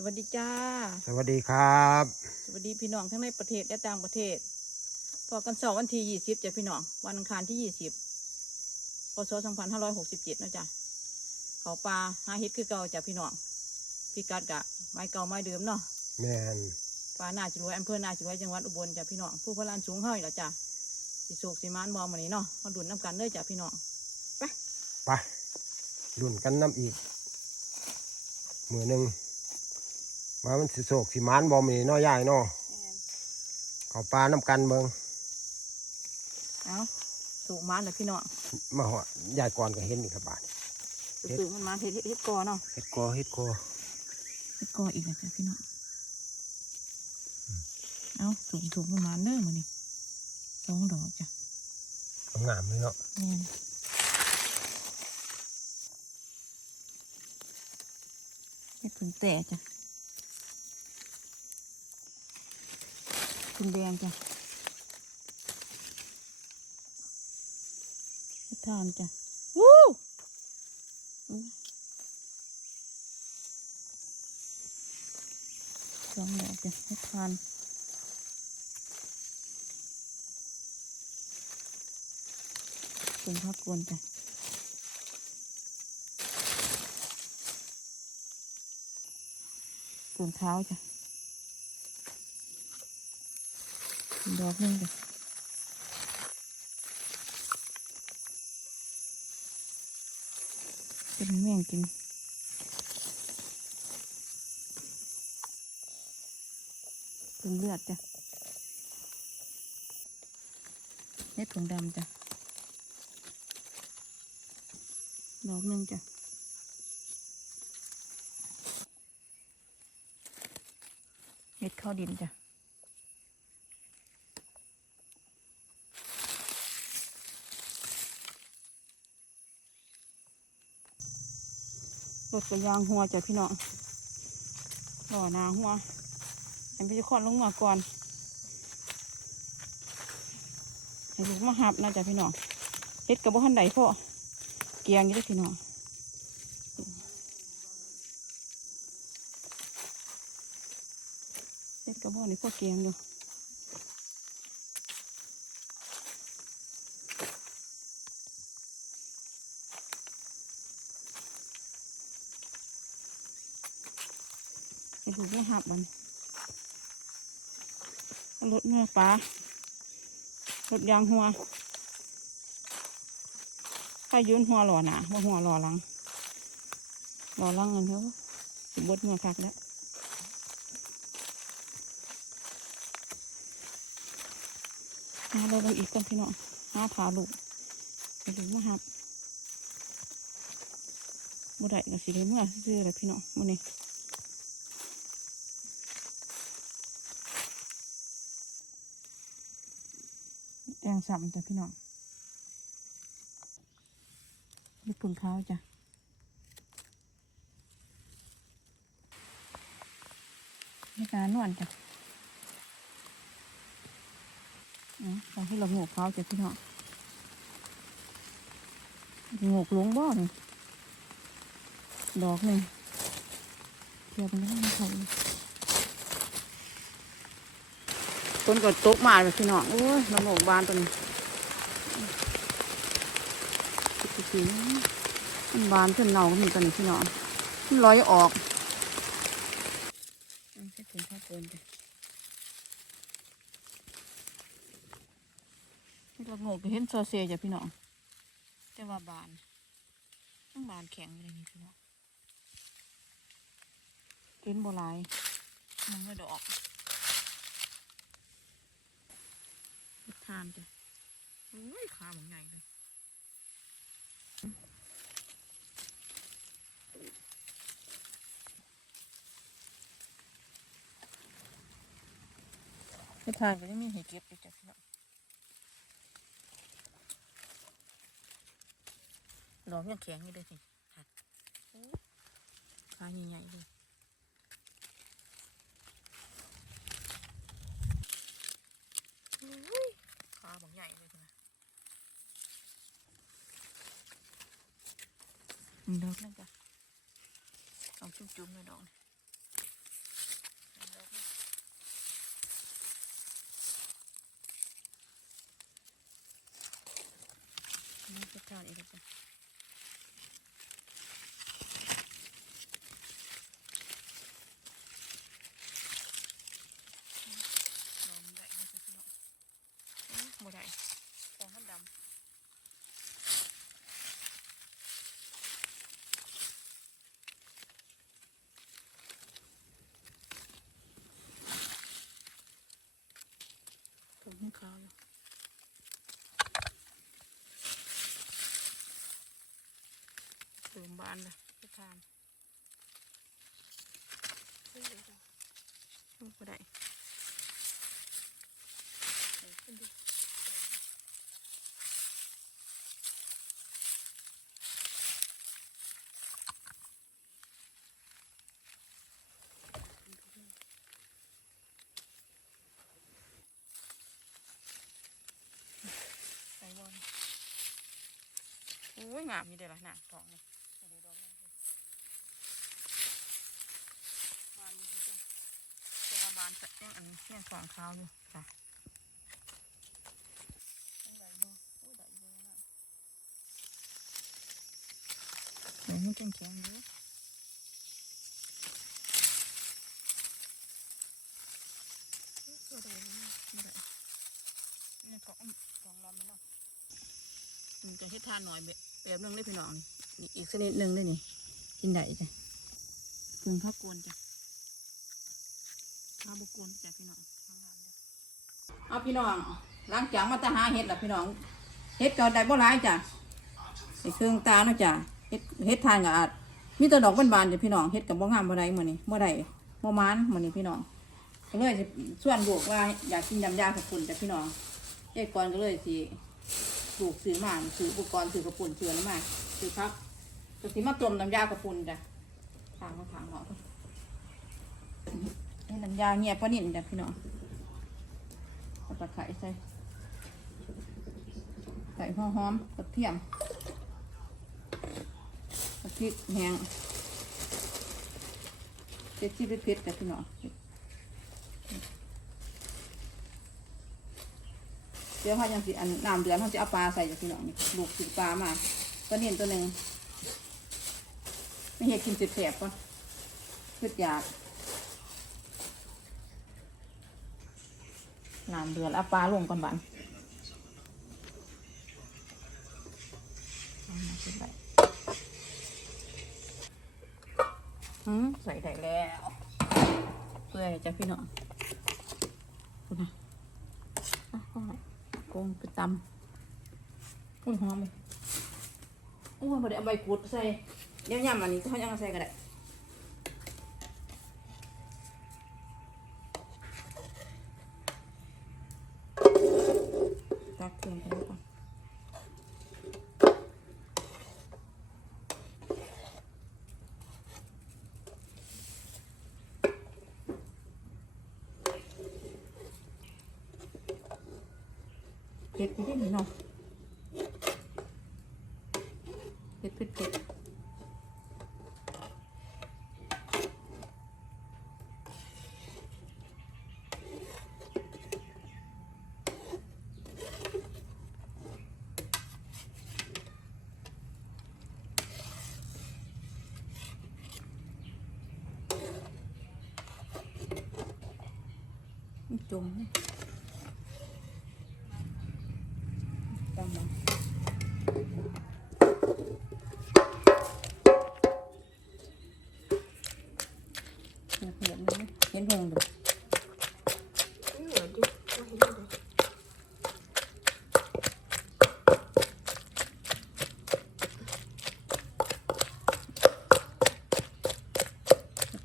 สวัสดีจ้า สวัสดีครับ สวัสดีพี่น้องทั้งในประเทศและต่างประเทศ พอกันเสาร์วันที่ยี่สิบจ้ะพี่น้อง วันอังคารที่ยี่สิบพศสองพันห้าร้อยหกสิบเจ็ดนะจ๊ะเขาปลาหาเฮ็ดคือเก่าจ้ะพี่น้องพี่กัดกะ ไม้เก่าไม้เดิมเนาะแมนปลาหน้าจิรวยอำเภอหน้าจิรวยจังหวัดอุบลจ้ะพี่น้อง ผู้พลานสูงเฮ้ยละจ้ะสิโศกสิมานมอมันนี้เนาะมาดุนน้ำกันเลยจ้ะพี่น้อง ไปรุ่นกันน้ำอีกมือหนึ่ง มามันสิโศกสิหมานบอมีน้อยใหญ่เนาะเขาปลาน้ำกันเบิงเอาสูงมานเลยพี่น้องมาหัวใหญ่ก่อนก็เห็นนี่ครับบาดสูงมันมาเฮ็ดเฮ็ดเฮ็ดกอเนาะเฮ็ดกอเฮ็ดกอเฮ็ดกออีกนะจ้ะพี่น้องเอาสูงสูงประมาณเด้อมานี่สองดอกจ้ะงามเลยเนาะแม่นเฮ็ดผึ่งแต่จ้ะ ผึ่งแดงจ้ะทานจ้ะวู้สองดอกจ้ะเฮ็ดทานเป็นพักกวนจ้ะกวนเท้าจ้ะอีก ดอกหนึงจ้ะเป็นแมงกินเป็นเลือดจ้ะเม็ดผงดำจ้ะ ดอกหนึ่งจ้ะเม็ดข้าวดินจ้ะ รถกระยางหัวจ้ะพี่น้องหล่อนาหัวอันไปจะคลอดลงมาก่อนให้ลูกมาหับนะจ้ะพี่น้องเฮ็ดกับบ่ทันใดพ่อเกียงอยู่เด้อพี่น้องเฮ็ดกระบอกนี่พวกเกียงอยู่ ไอ้ถูกไม่หับมันรถเนื้อปลารถยางหัวถ้ายืนหัวหล่อหนาว่าหัวหล่อหลังหล่อหลังเงินเขาสิบดเมื่อคักแล้วหาเราลงอีกกันพี่น้องหาขาลูกไปดูมาหับบ่ได้ก็สิได้เมื่อซื้อเลยพี่น้องมื้อนี้ แดงสับจ้ะพี่น้องลูกผึ่งขาวจ้ะไม่การนวลจ้ะอ๋อตอนที่เราโงกเขาจ้ะพี่น้องโงกหลวงบ่นี่ดอกหนึ่งเทียบมันก็ไม่เขา ต้นก็ตกมาเลยพี่น้องโอ้ยเราโงกบานตัวนี้มันบานขึ้นเน่าก็มีตัวนี้พี่น้องมันลอยออกใช่ถึงข้าวเกินจ้ะนี่เราโง่ก็เห็นโซเซียจ้ะพี่น้องแต่ว่าบานต้องบานแข็งเลยนี่พี่น้องเห็นโบหลายมันไม่ดอกเฮ็ด ทานจ้ะโอ้ยขามันใหญ่เลยที่ทานก็ยังมีให้เก็บอยู่จ้ะพี่น้องดอกยังแข็งอยู่เลยสิค่ะขาใหญ่ๆเลยาบางใหญ่เลยนะดอกนั่นจ้ะลองจุ่มๆเลยดอกนี่นี่จะทอดอีกแล้วจ้ะ เติมบานเลยไปทานลูกก็ได้ใส่บอลโอ้ยงามมีเด้อละหนังทองเนี่ยวดอกนี่บานอยู่ที่ตรง แต่ว่าบานจะ ยังอันเสียงสองขาวอยู่จ้ะได้ไหลบ่โอ้ยได้เยอะนะเดี๋ยวมันแข็งๆอยู่เอ้ยบ่ได้เลยบ่ได้เนี่ยของของลำนี่เนาะมันจะเฮ็ดทานหน่อยแบบแบบหนึงได้พี่น้องนี่อีกชนิดหนึ่งได้นี่กินได้จ้ะเพิ่งข้าวกวนจ้ะ ข้าบุกวนจากพี่น้องเอาพี่น้องหลังจากมาตาหาเห็ดล่ะพี่น้องเห็ดก็ได้บ่หลายจ้ะไอ้เครื่องตาเนาะจ้ะเห็ดเห็ดทานก็อาจมีแต่ดอกบานๆจ้ะพี่น้องเห็ดกับบ่งามบ่ได้มื้อนี้บ่ได้บ่มานมื้อนี้พี่น้องก็เลยสิส่วนลูกว่าอยากกินยำยากับปุ่นจ้ะพี่น้องเฮ็ดก่อนก็เลยสิลูกซื้อมาซื้ออุปกรณ์ซื้อกระปุ่นซื้อแล้วมาซื้อพักก็สิมาต้มน้ำยากระปุ่นจ้ะทางมาทางเนาะ ให้น้ำยาเงียบปะนิ่นจ้ะพี่น้องเอาตะไคร้ใส่ใส่หัวหอมกระเทียมกระพริกแห้งเจ็ดชีพเผ็ดๆจ้ะพี่น้องเดี๋ยวเขายังสิอันน้ำเดือนเขาจะเอาปลาใส่จ้ะพี่น้องลูกสิปลามาปลานิ่นตัวหนึ่งไม่เห็ดกินเสียบๆก่อนเพื่อยาก น้ำเดือดเอาปลาลงก่อนบันเอามาขึ้นใส่ได้แล้วเพื่อจะพี่น้องคุณนะอะเอาหน่อยกงไปตำอุ้ยหอมเลยอุ้ยบ่ได้เอาใบกุดใส่ย่ำๆอันนี้เขายังใส่ก็ได้ ตักเครื่องไปแล้วก่อน เผ็ดไปได้ไหมเนาะเผ็ดเผ็ดเผ็ด เลยเห็นหงดูเหมือนดิว่าเห็นอยู่เลย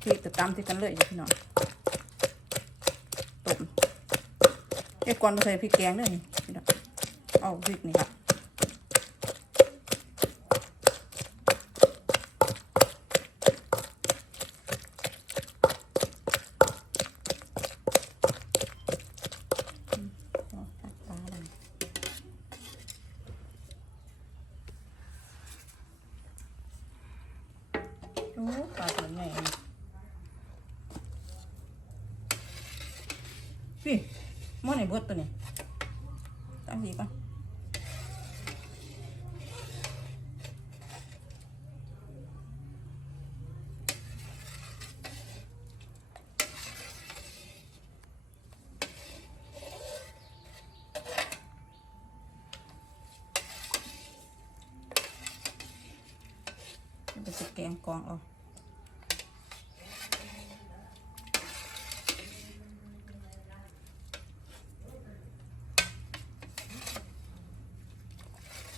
พริกกับตำที่กันเลยอยู่พี่น้องต้มเอ้ยก่อนมาใส่พริกแกงด้วยนี่พี่น้องเอาพริกนี่ครับอืมเอาตักปลาลงโอ้ปลาตัวใหญ่เลยพี่ หม้อไหนเบิดตัวนี้ตั้งดีป่ะจะสิแ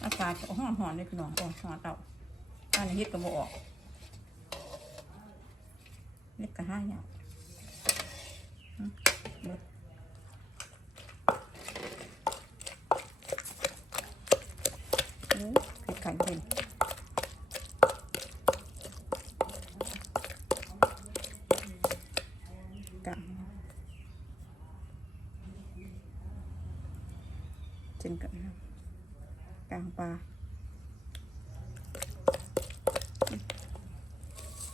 อากาศก็ห้อนหอนเลยพี่น้องห้อนหอนเอาอันนี้ฮ็ดก็บ่ออกเล็กกะห้าเนี่ยเออเผ็ดไข่เป็นกะเช่นกันนะครับ กลางปลา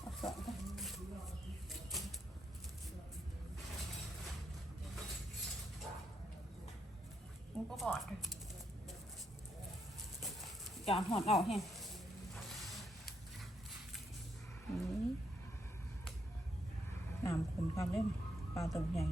เอาสองก่อนมันก็บอดจานหอดเอาแห้งอืมน้ำขุ่นกันเล่นปลาตัวใหญ่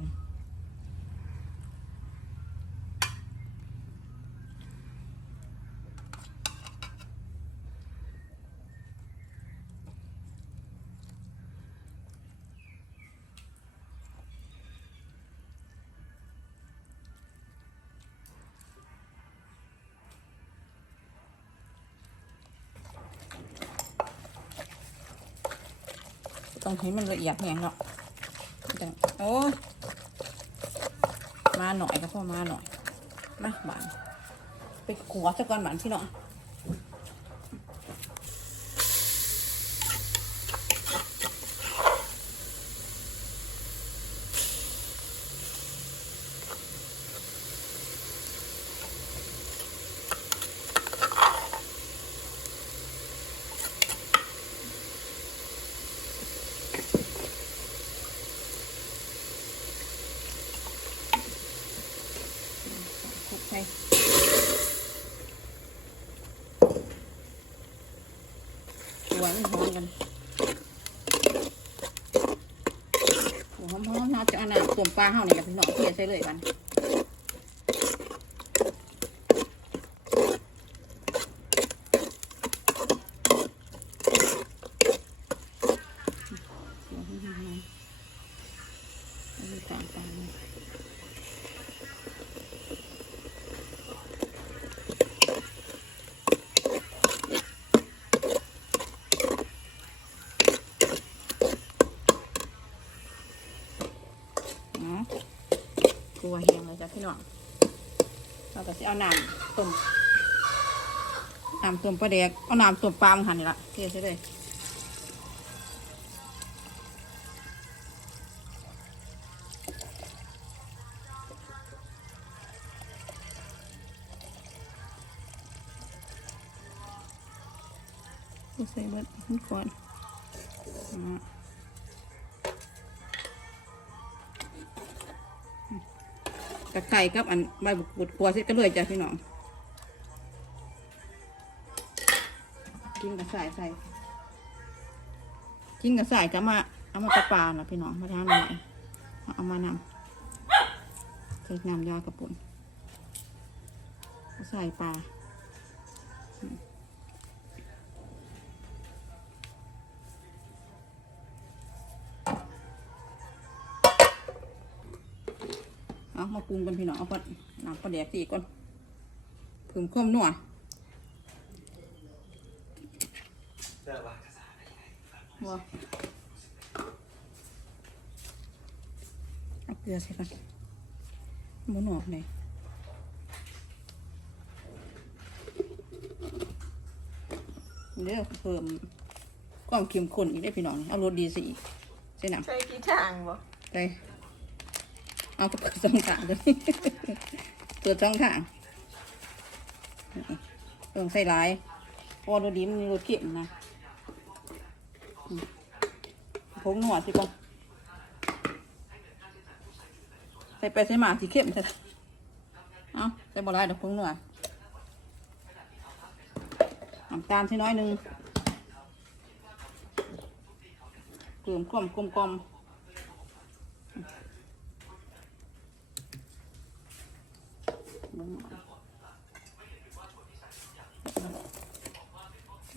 ต้องให้มันละเอียดแหงเนาะโอ้ยมาหน่อยก็พอมาหน่อยมาบานไปขัวซะก่อนบานพี่น้องคลุกไปหัวมันหอมกันหัวหอมๆเราจะเอาน้ำต้ม ปลาเฮานี่กับพี่น้องเทใส่เลยกัน ต่างต่างตัวแห้งเลยจ้ะพี่น้องเราก็ จะเอาน้ำต้มน้ำต้มปลาแดกเอาน้ำต้มปลาหันนี่ละเทใช่เลย ตะไคร้กับอันใบบุกบุดกัวเสร็จก็เลยจ้ะพี่น้องกินกับสายใส่กินกับสายก็มาเอามาปลาปาน่ะพี่น้องมาทานหน่อยเอามานำใส่น้ำยากระปุนใส่ปลา รุงกันพี่น้องเอาปลาน้ำปลาแดกตีก่อนเพิ่มความนัวว้าเอาเกลือใส่ก่อนหมูหนอกเลยเดี๋ยวเพิ่มความเค็มข้นอีกได้อพี่น้อง เอารสดีสิอีกใส่น้ำใช่กี่ทางบ่ไป เอากระเปิดสองข้างตัวนี้เปิดสองข้างต้องใส่หลายพอรสดีมันมีรสเค็มนะอืมผงหนวดสิก่อนใส่ไปใส่มาสีเข้มใช่เอาใส่บอลายดอกผงหนวดน้ำตาลใส่น้อยหนึ่งเกลือมกลมกลมกลม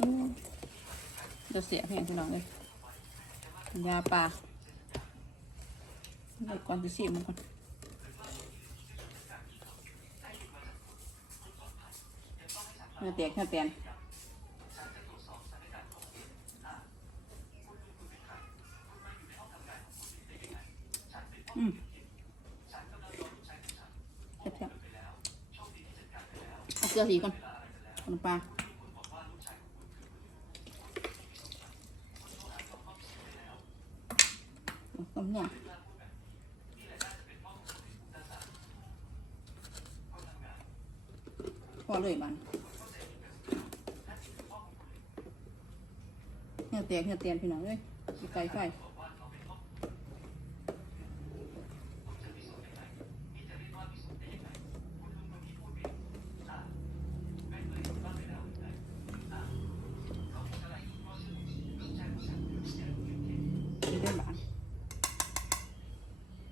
อืมเดี๋ยวเสียเพียงพี่น้ องเลยยาปลาเดี๋ยวก่อนจะชิมมันก่อนเนื้อแตกเนื้อแตนอืมแซ่บๆเอาเกลือสีก่อนเอาน้ำปลาเอาต้มยำพอเลยบ้าน เนื้อแตกเนื้อแตนพี่น้องเอ้ยสิไก่ไฟนี่ได้บ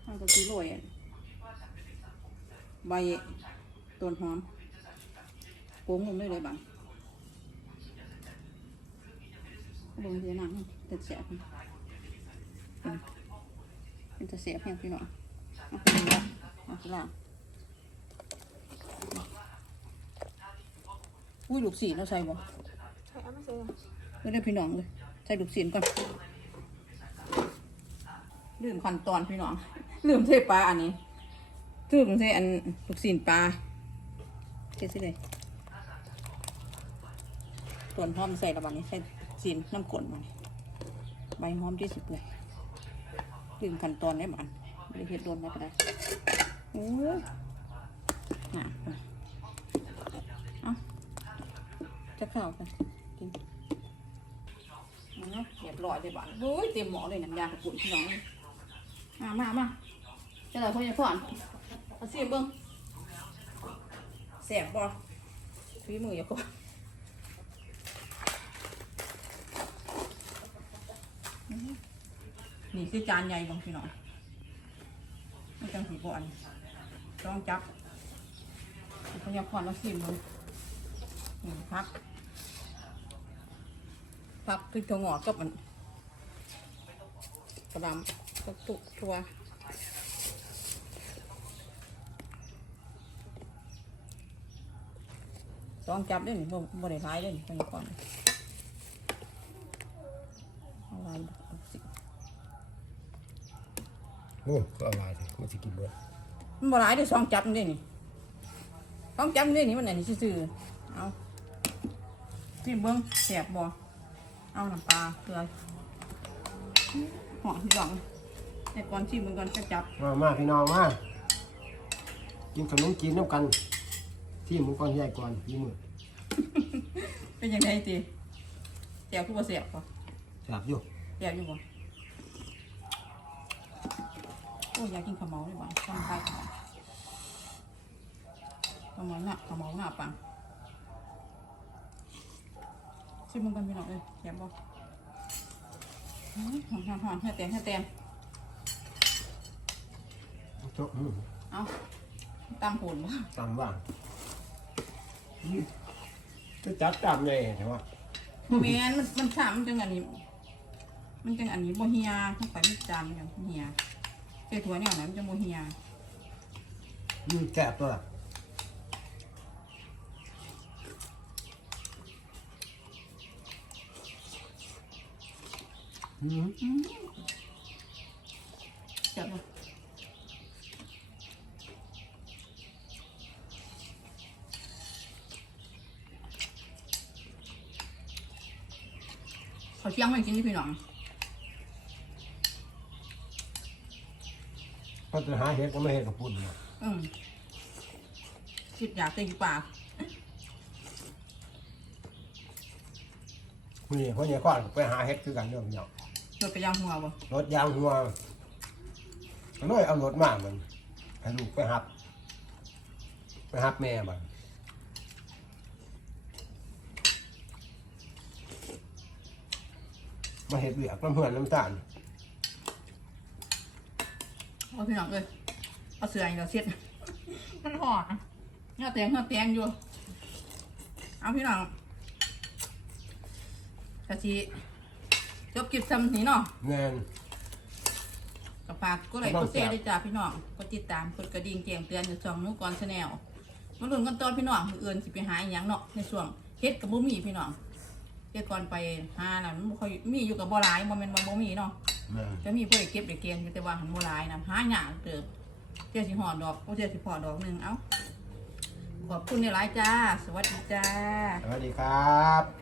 ข้างก็คือโรยอะใบต้นหอมโป่งลงได้เลยบาน ลงเสียหนังจะเสียบเป็นจะเสียบแพงพี่น้องเอาไปเลยเอาไปล่างอุ้ยลูกสีเราใส่บ่ใช่เอามาใส่เลยไม่ได้พี่น้องเลย ใส่ลูกสีก่อนลืมขั้นตอนพี่น้องลืมใส่ปลาอันนี้ลืมใส่อันลูกศิลปลาเจ๊สิเลยต้นหอมใส่ระบาดนี้ใส่ ศิลน้ำกลนมาใบหอมที่สุดเลยลืมขั้นตอนได้บ้านไม่ได้เฮ็ดโดนมาก็ได้โอ้ยน่ะเอาจะเข้ากันกินเนาะเรียบร้อยเลยบ้านโอ้ยเต็มหม้อเลยน้ำยากระปุกพี่น้องมามามาจะไหนพ่อจะพ่อนเอาเสียบเบิ้งแสบบ่ฝีมืออย่าก่อ นี่คือจานใหญ่บางพี่น้องไม่จังสีบอนต้องจับพ่อจะพ่อนแล้วเสียบเบิ้งนี่พักพักพริกถั่วงอกกับมันกระดำกระตุกทัวต้องจับด้วยนี่บ่บ่ได้ท้ายด้วยนี่ไปก่อนเอาไว้สิ โอ้ก็อะไรสิมันสิกินเบิดมันบ่หลายเด้อสองจับนี่นี่สองจับนี่นี่มันไหนนี่ซื่อๆเอาพี่เบิ้งแสบบ่เอาน้ำปลาเกลือหอมพี่หวังไอ้ก่อนชิมมันก่อนจะจับมามาพี่น้องมากินขนมจีนน้ำกันที่หมึงก่อนใหญ่ก่อนพี่มือเป็นยังไงตีแจวคือบ่เสียบป่ะจับอยู่แจวอยู่ป่ะโอ้ยอยากกินข้าวเมาเลยบ่ต้องไปข้าวเมาข้าวเมาหน้าข้าวเมาหน้าปังชิมมันกันพี่น้องเอ้ยแซ่บบ่อื้อหอมหอมหอมแค่แตงแค่แตงโจ๊ะอืมเอาตำโผนบ่ตามว่างอืมจะจัดตามเลยใช่ไหมแม่นมันมันฉ่ำมันจังอันนี้ มันจังอันนี้บ่เฮียเข้าไปไม่จานอย่างเฮีย ใส่ถั่วเนี่ยนะมันจะบ่เฮียอืมแซ่บตัวละอืมอืมแซ่บบ่ขอเชียงไว้กินที่พี่น้อง พอจะหาเห็ดก็ไม่เห็ดกับปุ่นนะอืมคิดอยากจะอยู่ป่ามื้อนี่เขาเนี่ยก้อนไปหาเห็ดคือกันเรื่องเนาะโดดไปย่างหัวบ่รถยางหัวก็เลยเอารถมามันให้ลูกไปหับ ไปหับแม่มันมาเห็ดเบียกน้ำเพื่อนน้ำตาล เอาพี่น้องเอ้ยเอาเสืออีกแล้วเช็ดมันห่อเนื้อแตงเนื้อแตงอยู่ เอาพี่น้องกะทิจบกิบซ้ำนี้เนาะแน่นกับฝากก็ไลค์กดแชร์ด้วยจ้าพี่น้องกดติดตามกดกระดิ่งแจ้งเตือนในช่องนุกรชาแนลมาลุ้นกันตอนพี่น้องมืออื่นสิไปหาอหย่างเนาะในช่วงเฮ็ดกับบ่มีพี่น้องเฮ็ดก่อนไปหาน่ะมันบ่ค่อยมีอยู่กับบ่หลายบ่แม่นว่าบ่มีเนาะแม่น จะมีผู้ใดเก็บได้เกณฑ์อยู่แต่ว่าหันบ่หลายนะหายากเติบเจ้าสิหอดดอกบ่เจ้าสิพอดอกหนึงเอ้าขอบคุณหลายๆจ้า สวัสดีจ้า สวัสดีครับ